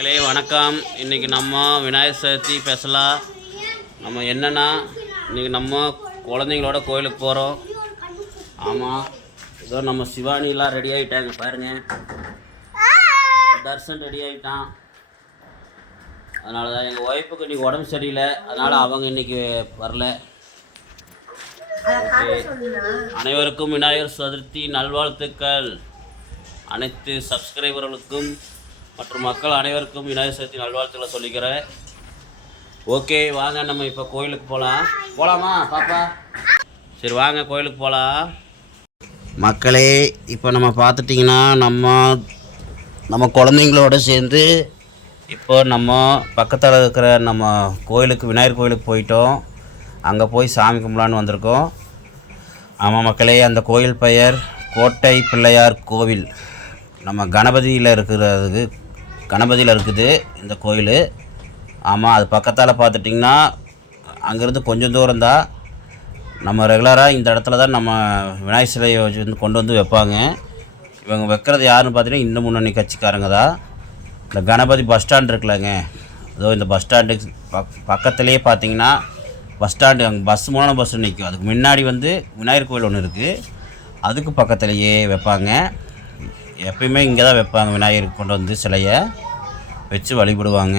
மக்களே வணக்கம். இன்றைக்கி நம்ம விநாயகர் சதுர்த்தி ஸ்பெஷலாக நம்ம என்னென்னா இன்றைக்கி நம்ம குழந்தைங்களோட கோயிலுக்கு போகிறோம் ஆமாம் இதோ நம்ம சிவானிலாம் ரெடி ஆகிட்டாங்க பாருங்கள் தர்ஷன் ரெடி ஆகிட்டான் அதனால தான் எங்கள் ஒய்ஃபுக்கு இன்றைக்கி உடம்பு சரியில்லை. அதனால் அவங்க இன்றைக்கி வரல. ஓகே அனைவருக்கும் விநாயகர் சதுர்த்தி நல்வாழ்த்துக்கள். அனைத்து சப்ஸ்கிரைபர்களுக்கும் மற்றும் மக்கள் அனைவருக்கும் விநாயகர் சதுர்த்தி நல்வாழ்த்துக்களை சொல்லிக்கிறேன். ஓகே வாங்க நம்ம இப்போ கோயிலுக்கு போகலாம் போகலாமா பாப்பா? சரி வாங்க கோயிலுக்கு போகலாம் மக்களே இப்போ நம்ம பார்த்துட்டிங்கன்னா நம்ம நம்ம குழந்தைங்களோட சேர்ந்து இப்போ நம்ம பக்கத்தில் இருக்கிற நம்ம கோயிலுக்கு விநாயகர் கோயிலுக்கு போயிட்டோம். அங்கே போய் சாமி கும்பலான்னு வந்திருக்கோம். ஆமாம் மக்களே அந்த கோயில் பெயர் கோட்டை பிள்ளையார் கோவில். நம்ம கணபதியில் இருக்கிறதுக்கு கணபதியில் இருக்குது இந்த கோயில். ஆமாம் அது பக்கத்தால் பார்த்துட்டிங்கன்னா அங்கேருந்து கொஞ்சம் தூரம் தான். நம்ம ரெகுலராக இந்த இடத்துல தான் நம்ம விநாயகர் சிலையை வச்சு வந்து கொண்டு வந்து வைப்பாங்க. இவங்க வைக்கிறது யாருன்னு பார்த்தீங்கன்னா இந்த முன்னணி கட்சிக்காரங்க தான். இந்த கணபதி பஸ் ஸ்டாண்ட் இருக்குல்லங்க. அதோ இந்த பஸ் ஸ்டாண்டு பக் பக்கத்துலேயே பார்த்தீங்கன்னா பஸ் ஸ்டாண்டு அங்கே பஸ் மூலம் பஸ் நிற்கும். அதுக்கு முன்னாடி வந்து விநாயகர் கோயில் ஒன்று இருக்குது அதுக்கு பக்கத்துலேயே வைப்பாங்க. எப்பயுமே இங்கே தான் வைப்பாங்க. விநாயகர் கொண்டு வந்து சிலையை வச்சு வழிபடுவாங்க.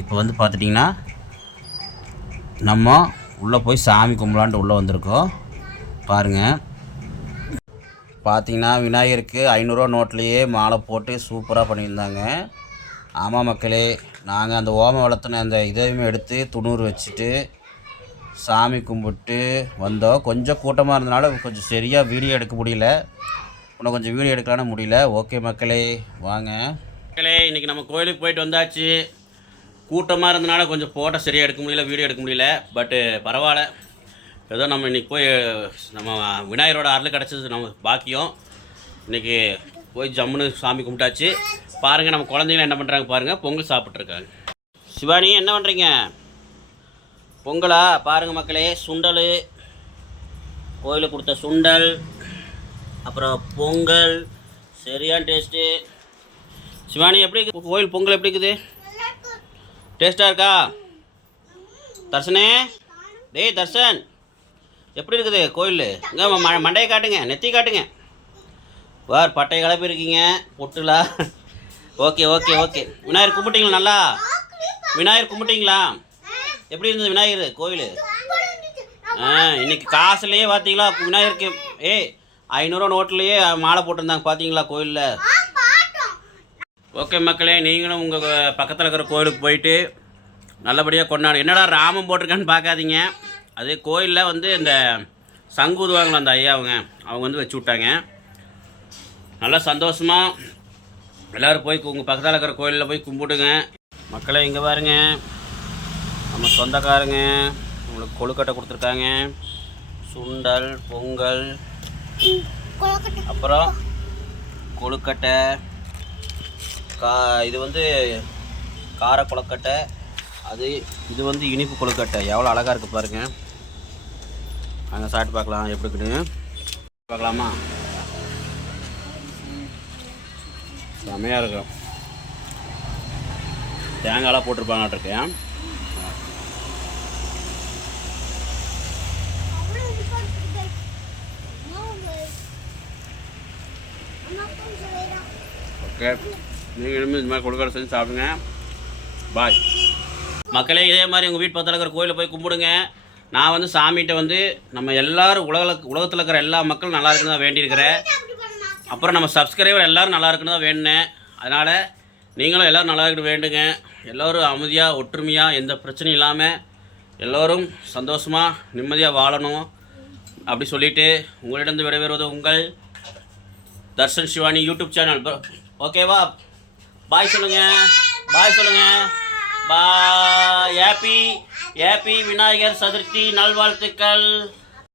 இப்போ வந்து பார்த்துட்டிங்கன்னா நம்ம உள்ளே போய் சாமி கும்பலான்ட்டு உள்ளே வந்திருக்கோம். பாருங்கள் பார்த்தீங்கன்னா விநாயகருக்கு ஐநூறுரூவா நோட்லேயே மாலை போட்டு சூப்பராக பண்ணியிருந்தாங்க. ஆமாம் மக்களே நாங்கள் அந்த ஓம வளர்த்துன அந்த இதையுமே எடுத்து துணூறு வச்சுட்டு சாமி கும்பிட்டு வந்தோம். கொஞ்சம் கூட்டமாக இருந்தனால கொஞ்சம் சரியாக வீடியோ எடுக்க முடியல. இன்னும் கொஞ்சம் வீடியோ எடுக்கலான்னு முடியல. ஓகே மக்களே வாங்க. மக்களே இன்றைக்கி நம்ம கோயிலுக்கு போயிட்டு வந்தாச்சு. கூட்டமாக இருந்தனால கொஞ்சம் ஃபோட்டோ சரியாக எடுக்க முடியல வீடியோ எடுக்க முடியல. பட்டு பரவாயில்ல. ஏதோ நம்ம இன்றைக்கி போய் நம்ம விநாயகரோட அருள் கிடச்சது நம்ம பாக்கியம். இன்றைக்கி போய் ஜம்முன்னு சாமி கும்பிட்டாச்சு. பாருங்கள் நம்ம குழந்தைங்க என்ன பண்ணுறாங்க பாருங்கள் பொங்கல் சாப்பிட்ருக்காங்க சிவானி என்ன பண்ணுறீங்க பொங்கலா? பாருங்கள் மக்களே சுண்டல். கோயிலுக்கு கொடுத்த சுண்டல். அப்புறம் பொங்கல் சரியான டேஸ்ட்டு சிவானி எப்படி இருக்கு? கோயில் பொங்கல் எப்படி இருக்குது? டேஸ்ட்டாக இருக்கா? தர்சனே டேய் தர்ஷன். எப்படி இருக்குது கோயில்? இங்கே ம மண்டையை காட்டுங்க நெத்தி காட்டுங்க. வார் பட்டை கலப்பி இருக்கீங்க பொட்டுலா. Okay okay okay. விநாயகர் கும்பிட்டீங்களா நல்லா? விநாயகர் கும்பிட்டீங்களா? எப்படி இருந்தது விநாயகர் கோயில்? ஆ இன்னைக்கு காசுலேயே பார்த்தீங்களா விநாயகருக்கு? ஏய் ஐநூறுரூவா நோட்லேயே மாலை போட்டிருந்தாங்க பார்த்தீங்களா கோயிலில்? ஓகே மக்களே நீங்களும் உங்கள் பக்கத்தில் இருக்கிற கோயிலுக்கு போயிட்டு நல்லபடியாக கொண்டாடு. என்னடா ராமம் போட்டிருக்கான்னு பார்க்காதீங்க. அது கோயிலில் வந்து இந்த சங்கு ஊதுவாங்களா அந்த ஐயா அவங்க அவங்க வந்து வச்சு விட்டாங்க. நல்லா சந்தோஷமாக எல்லோரும் போய் உங்கள் பக்கத்தில் இருக்கிற கோயிலில் போய் கும்பிடுங்க. மக்களே இங்கே பாருங்க. நம்ம சொந்தக்காரங்க உங்களுக்கு கொழுக்கட்டை கொடுத்துருக்காங்க. சுண்டல் பொங்கல் அப்புறம் கொழுக்கட்டை கா இது வந்து கார கொழுக்கட்டை அது இது வந்து இனிப்பு கொழுக்கட்டை. எவ்வளோ அழகாக இருக்குது பாருங்க. அங்கே சாப்பிட்டு பார்க்கலாம் எப்படி இருக்குன்னு. பார்க்கலாமா? செமையாக இருக்கும். தேங்காயெல்லாம் போட்டிருப்பாங்கட்ருக்கேன் ஓகே. நீங்களும் இது மாதிரி கொடுக்குற செஞ்சு சாப்பிடுங்க. பாய் மக்களே இதே மாதிரி உங்கள் வீட்டு பக்கத்தில் இருக்கிற கோயிலில் போய் கும்பிடுங்க. நான் வந்து சாமிகிட்ட வந்து நம்ம எல்லாரும் உலக உலகத்தில் இருக்கிற எல்லா மக்களும் நல்லா இருக்குன்னு தான் வேண்டியிருக்கிறேன். அப்புறம் நம்ம சப்ஸ்கிரைபர் எல்லோரும் நல்லா இருக்குன்னு தான் வேணுனேன். அதனால் நீங்களும் எல்லோரும் நல்லா இருக்கணும் வேண்டுங்க. எல்லோரும் அமைதியாக ஒற்றுமையாக எந்த பிரச்சனையும் இல்லாமல் எல்லோரும் சந்தோஷமாக நிம்மதியாக வாழணும். அப்படி சொல்லிவிட்டு உங்களிடம் விடைபெறுவது உங்கள் தர்ஷன் சிவானி யூடியூப் சேனல். ஓகேவா பாய் சொல்லுங்க. பாய் சொல்லுங்க. Bye happy happy Vinayagar Chaturthi. நல்வாழ்த்துக்கள்.